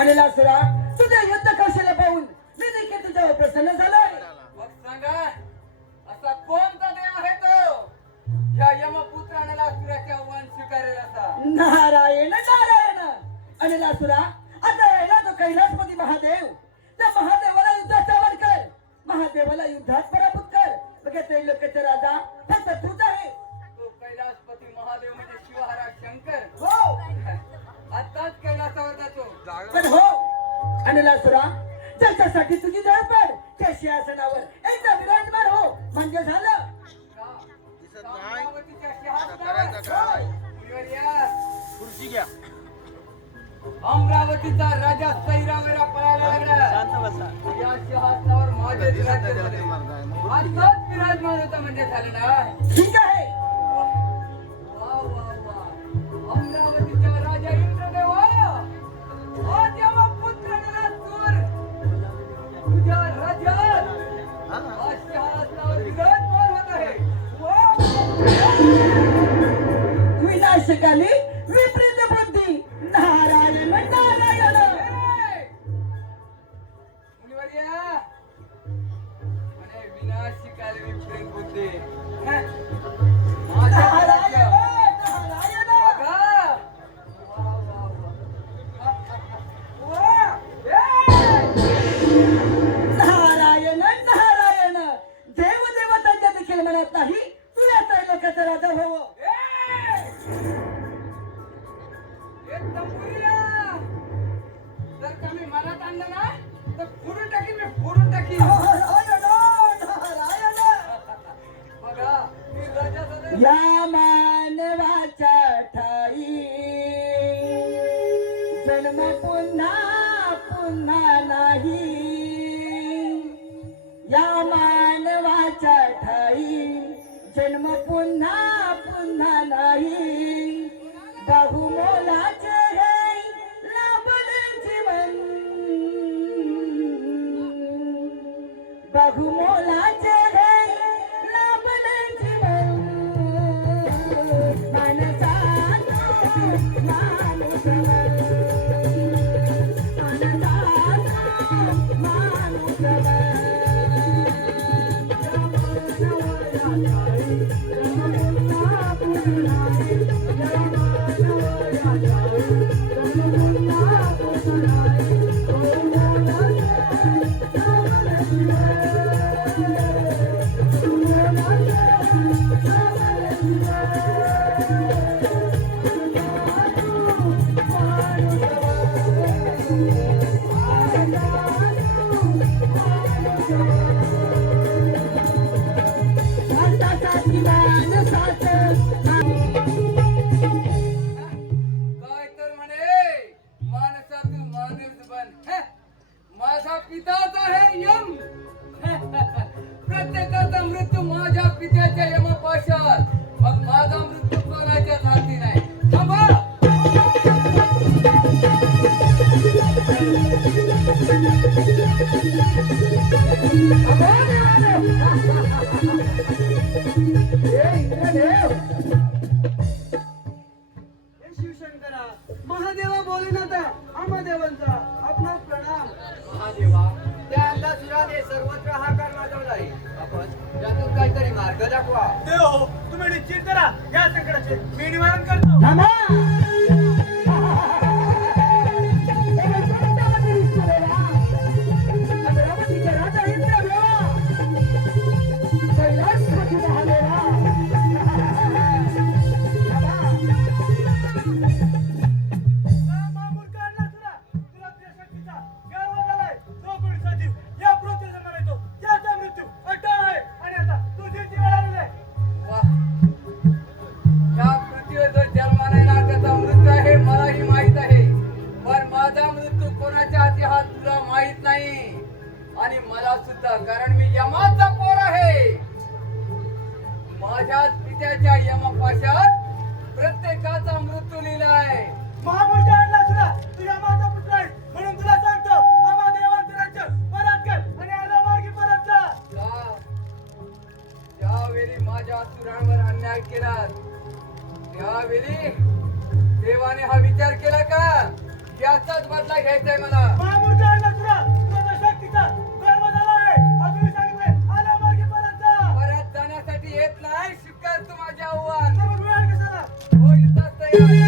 आणि लासरा तुझ्या युद्ध कौशल्य पाहून मी देखील तुझ्यावर प्रसन्न झालोय. मग सांगा असा कोणता देव आहे तो या यमपुत्राने लासुराचे आव्हान स्वीकारेल असा? नारायण नारायण. आणि लासुरा आता यायला तो कैलासपती महादेव, त्या महादेवाला युद्धात आवाहन कर, महादेवाला युद्धात पराभूत कर. बघा ते लोकांचा राजा फक्त तूच आहे. तो कैलासपती महादेव म्हणजे शिवहारा शंकर. हो आताच कैलासावर जातो. पण हो आणि लासुरा ज्याच्यासाठी तुझी धडपड त्या सिंहासनावर एकदा विराजमान हो म्हणजे झालं. अमरावतीच्या सिंहासनावर मुनिवर्या, खुर्ची घ्या. अमरावतीचा राजा सैरावरा पळायला लागला. शांत बसा. या सिंहासनावर माझे राज्य झाले. आताच विराजमान होता म्हणजे झालं ना. ठीक आहे. वा वा वा. अमरावतीचा राजा इंद्रदेव आज यमपुत्र नलासूर तुझ्या राज्यात आज सिंहासनावर विराजमान होत आहे. विनाशकाली विपरीत बुद्धी. नारायण नारायण. मुनिवर्या म्हणे विनाशिकाल विपरीत बुद्धी. माझ्या राज्य बघा. वा वा वा. वा. नारायण नारायण. देवदेवतांच्या देखील म्हणत नाही तुझ्या त्रैलोक्याचा राजा हो. जर कमी मनात आणलं ना तर फोडून टाकीन मी, फोडून टाकीन. बघा मी राजा झाले. या मानवाच्या ठाई जन्म पुन्हा पुन्हा नाही. या मानवाच्या ठाई जन्म पुन्हा पुन्हा नाही. बहुमोलाचे हे लाभले जीवन, बहुमोलाचे हे लाभले जीवन. माणसाचा माणूस माणसाचा माणूस. काय तर म्हणे माणसातून माणूस बन. माझा पिताच आहे यम. प्रत्येकाचा मृत्यू माझ्या पित्याच्या यमापाशात. मग माझा मृत्यू कोणाच्याच हाती नाही. थांबा. शिवशंकरा महादेवा बोलेनाथ आमादेवांचा आपला प्रणाम. महादेवा त्या अंधासुराने सर्वत्र हाकार वाजवला आहे. आपण त्यातून काहीतरी मार्ग दाखवा. देव तुम्ही निश्चित करा या संकटाचे मी निवारण करतो. वाह. या पृथ्वीवर जो जन्माला येणार त्याचा मृत्यू आहे मलाही माहित आहे. पण माझा मृत्यू कोणाच्या हाती हा तुला माहित नाही. आणि मला सुद्धा, कारण मी यमाचा पोर आहे. माझ्याच पित्याच्या यमापाशात प्रत्येकाचा मृत्यू लिहिलाय. महामूर्ख अंधासुरा तू यमाचा पुत्र आहेस म्हणून तुला सांगतो आमादेवांचं राज्य परत कर आणि आरामार्गी परत जा. का? त्यावेळी माझ्या सुरांवर अन्याय केला, त्यावेळी देवाने हा विचार केला का याचाच बदला घ्यायचाय मला? महामूर्ख अंधासुरा तुझ्या शक्तीचा गर्व झाला आहे. अजूनही सांगितले आरामार्गी परत जा. परत जाण्यासाठी येत नाही. स्वीकार तू माझे आव्हान. तर मग वेळ कशाला? हो, युद्धात तयार.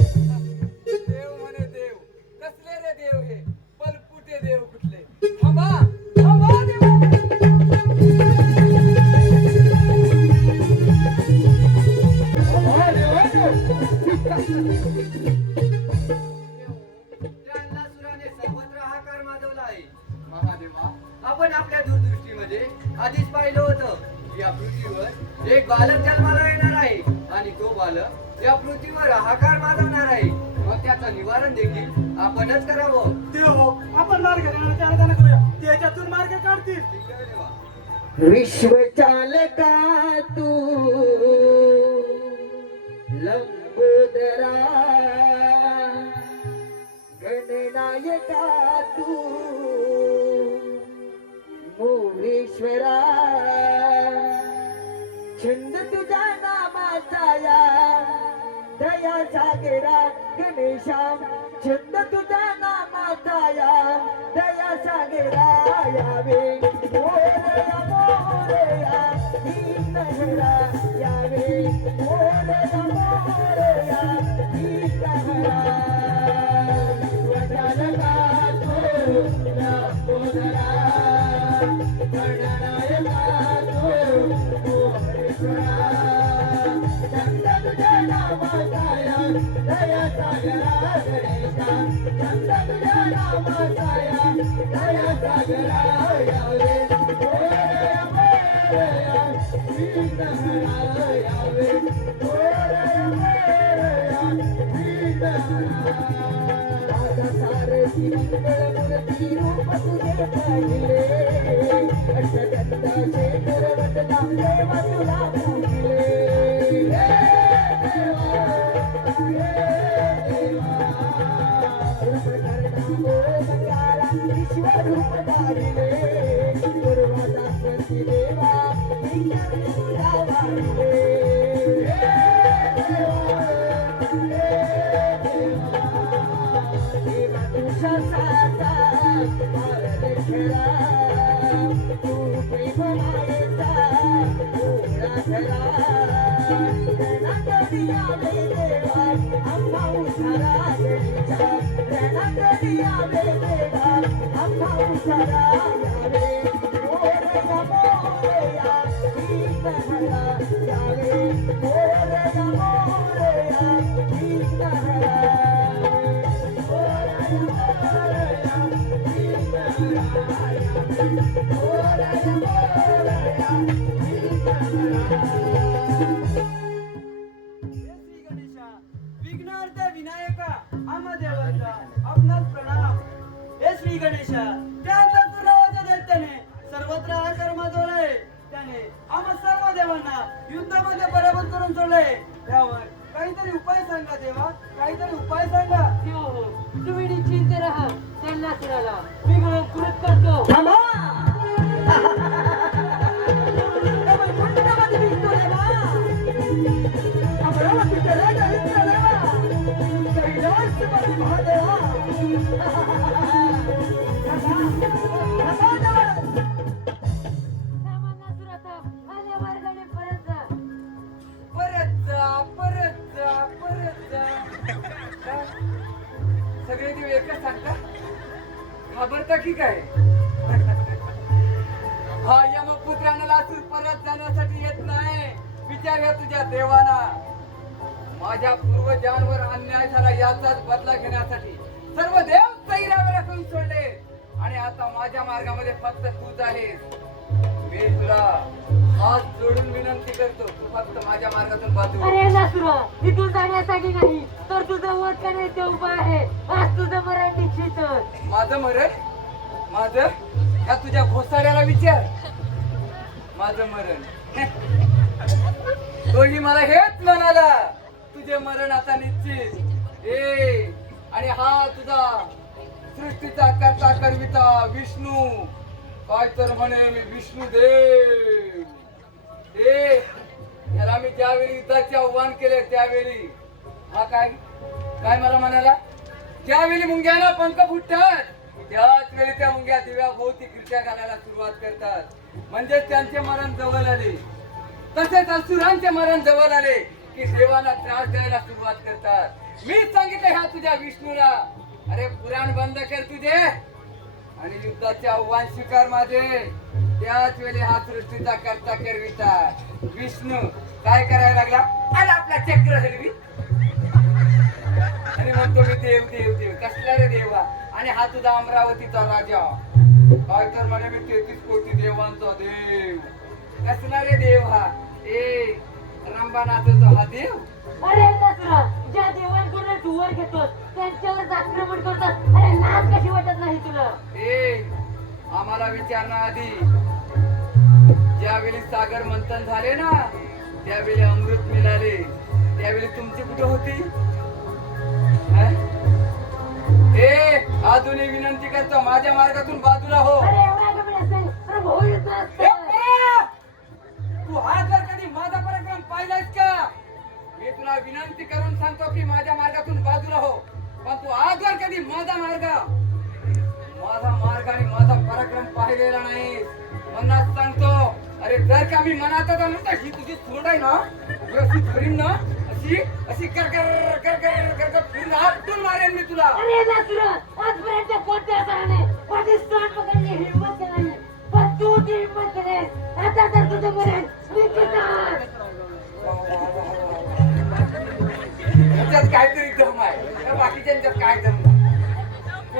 देव म्हणे देव. कसले रे देव हे? पलपुटे देव कुठले? थांबा, थांबा देवा. त्या अंधासुराने सर्वत्र हाकार माजवला आहे. महादेवा, आपण आपल्या दूरदृष्टीमध्ये आधीच पाहिलं होतं या पृथ्वीवर एक बालक जन्माला येणार आहे आणि तो बालक या पृथ्वीवर हाकार माजवणार आहे. मग त्याचं निवारण देखील आपणच करावं. देव आपण मार्ग देण्याची आराधना करूया. त्याच्यातून मार्ग काढतील. ठीक आहे देवा. विश्व चालका तू लंबोदरा गणनायका तू मोरेश्वरा छंद तुझ्या नामाचा या दया सागरा गणेशा छंद तुझ्या नामाचा या दया सागरा यावे मोरया मोरया ही लहरा यावे मोरया मोरया ही लहरा श्री गणेशा, विघ्नहर्ता विनायका आम्हा देवांचा आपणास प्रणाम. हे श्री गणेशा, त्या नावाच्या दैत्याने सर्वत्र आकार माजवलाय. त्याने आम्हा सर्व देवांना युद्धामध्ये पराभूत करून सोडले. त्यावर काहीतरी उपाय सांगा देवा, काहीतरी उपाय सांगा. हो तुम्ही निश्चिंत राहा. त्यांना फिरायला मी कृत करतो. थांबा. आपण कुंडामध्ये दिसतो देवा. अमरावतीच्या राजाचा देवा. कैलासपती महादेवा. सामान्य सुराता आल्या मार्गाने परत जा. परत जा परत जा परत जा. का? सगळे देव एकच सांगता घाबरता की काय? हा यमपुत्रांना लासून परत जाण्यासाठी येत नाही. विचार या तुझ्या देवाना. माझ्या पूर्वजांवर अन्याय झाला याचाच बदला घेण्यासाठी सर्व देव तैरावे राखून सोडले आणि आता माझ्या मार्गामध्ये फक्त तूच आहेस. मी तुला हात जोडून विनंती करतो, तू फक्त माझ्या मार्गातून बाजू. अरे नासुरा, इथून जाण्यासाठी नाही तर तुझं वध करण्याचे उपाय आहे. आज तुझं मरण निश्चितच. माझं मरण? माझं? या तुझ्या घोसाड्याला विचार. माझं मरण? तोही मला हेच म्हणाला, तुझे मरण आता निश्चित. आणि हा तुझा सृष्टीचा करता करविता विष्णू काय तर म्हणे मी विष्णू देव. याला मी ज्यावेळी युद्धाचे आव्हान केले त्यावेळी हा काय काय मला म्हणाला, ज्यावेळी मुंग्यांना पंख फुटतात त्याच वेळी त्या मुंग्या दिव्या भोवती गिरट्या घालायला सुरुवात करतात. म्हणजे त्यांचे मरण जवळ आले. तसेच असुरांचे मरण जवळ आले की देवाला त्रास द्यायला सुरुवात करतात. मीच सांगितलं ह्या तुझ्या विष्णूला, अरे पुराण बंद कर तुझे आणि युद्धाचे आव्हान स्वीकार माझे. त्याच वेळी हा सृष्टीचा करता करविता विष्णू काय करायला लागला, आला आपला चक्र हलवी आणि म्हणतो मी देव देव देव. कसला रे देवा? आणि हा तुझा अमरावतीचा राजा काय तर म्हणे मी 33 कोटी देवांचा देव. कसला रे देव हा? रंबानाथचा हा देव? अरे नासुरा, ज्या देवांकडे तू वर घेतोस त्यांच्यावर आक्रमण करतोस. अरे लाज कशी वाटत नाही तुला? आम्हाला विचारणा आधी. ज्यावेळी सागर मंथन झाले ना त्यावेळी अमृत मिळाले त्यावेळी तुमची कुठे होती? अजूनही विनंती करतो माझ्या मार्गातून बाजूला हो. अरे एवढा कमी असेल तर भाऊ युद्ध असतं. तू हा जर कधी माझा पराक्रम पाहिलायस का? मी तुला विनंती करून सांगतो की माझ्या मार्गातून बाजूला हो. पण तू आज जर कधी माझा मार्ग आणि माझा पराक्रम पाहिलेला नाही म्हणून सांगतो. अरे जर का मी मनात ही तुझी सोड आहे ना व्यवस्थित धरीन ना अशी कर कर कर कर कर कर फिरून आपटून मारेन मी तुला. अरे नासुरा, आजपर्यंत कोणत्या सराने माझी स्टॉन पकडली हिंमत नाही, पण तू ती हिंमत केलीस. आता तर तुझं मरण निश्चितच. त्याच्यात काहीतरी दम आहे, त्या बाकीच्यांच्यात काय दम नाही.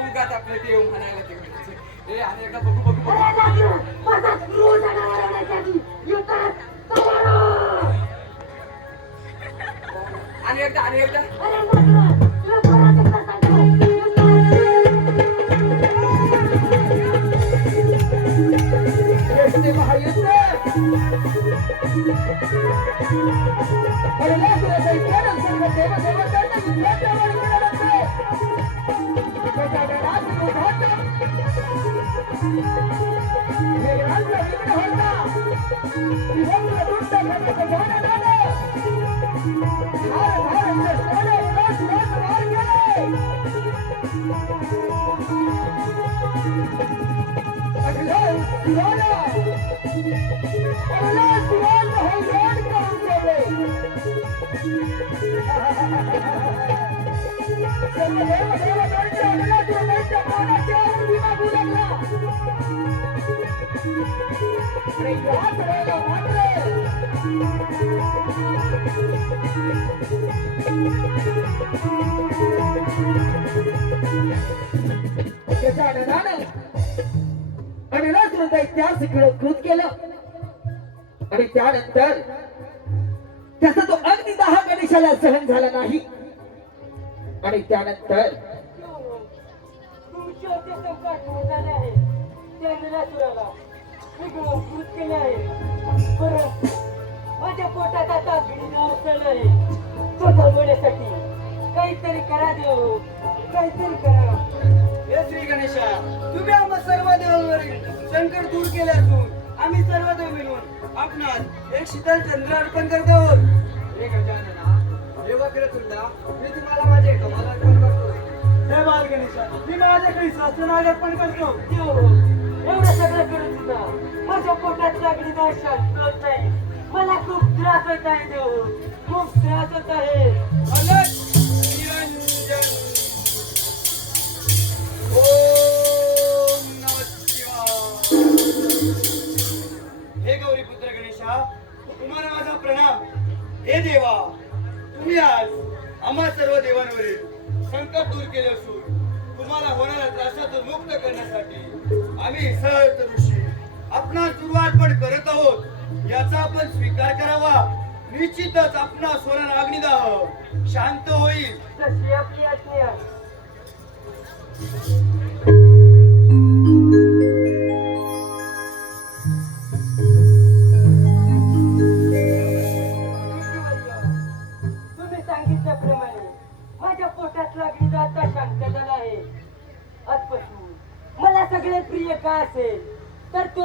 उगाच आपलं ते येऊन म्हणायला तिकडे आणि एकदा बघू बघू बघू. अरे नासुरा, माझा क्रोध आणावण्याच्या आधी युद्धात तयार हो. आणि एकदा आणि एकदा अरे नासुरा, तुला परत एकदा सांगतो, युद्धात. ते महायुद्ध आणि लासुरा दैत्यानं सर्व देवदेवतांना युद्धाच्या वर मिळवले. त्याच्या डरात युद्धात वेगाचा विघ्न होता. दिवस दुष्ट घटक जाणं झालं. धार धार शस्त्राने उलट उलट वार केले. अगलं शिवाला अगलं शिवाला हैराण करून ठेवले. सर्व देवदेवतांच्या अगला दुर्दैत्य प्राणाच्या अवधी मागू लागला. आणि याच वेळेला मात्र त्याच्या आनंदानं आणि लासुरा दैत्यास कृत केलं. आणि त्यानंतर त्याचा तो अग्निदाह गणेशाला सहन झाला नाही. आणि त्यानंतर तुमचे होते संकट दूर झाले आहे. त्या निरासुराला वेगळं कृत केले आहे. परंतु माझ्या पोटात आता भिडीनं उसळलं आहे. तो थांबवण्यासाठी काहीतरी करा देव, काहीतरी करा. हे श्री गणेशा, तुम्ही आम्हा सर्व देवांवरील संकट दूर केले असून आम्ही सर्व देव मिळून आपणास एक शीतल चंद्र अर्पण करतो आहोत. हे गजानना, हे वक्रतुंडा, मी तुम्हाला माझे कमल अर्पण करतो. हे बाल गणेशा, मी माझ्याकडे सहस्रनाग अर्पण करतो. देव, एवढं सगळं करून सुद्धा माझ्या पोटात लागली ना शांत होत नाही. मला खूप त्रास होत आहे देव, खूप त्रास होत आहे. अलग निरंजन. ओम नमः शिवाय. हे गौरीपुत्र गणेशा, तुम्हाला माझा प्रणाम. हे देवा, तुम्ही आज आम्हा सर्व देवांवरील संकट दूर केले असून तुम्हाला होणाऱ्या त्रासातून मुक्त करण्यासाठी आम्ही सहस्र ऋषी आपणास दुर्वार्पण करत आहोत. याचा आपण स्वीकार करावा. निश्चितच आपणास होणारा अग्निदाह शांत होईल. तशी आपली आज्ञा. तुम्ही सांगितल्याप्रमाणे माझ्या पोटात लागली आता शांत झाला आहे. आजपासून मला सगळे प्रिय का असेल तर तो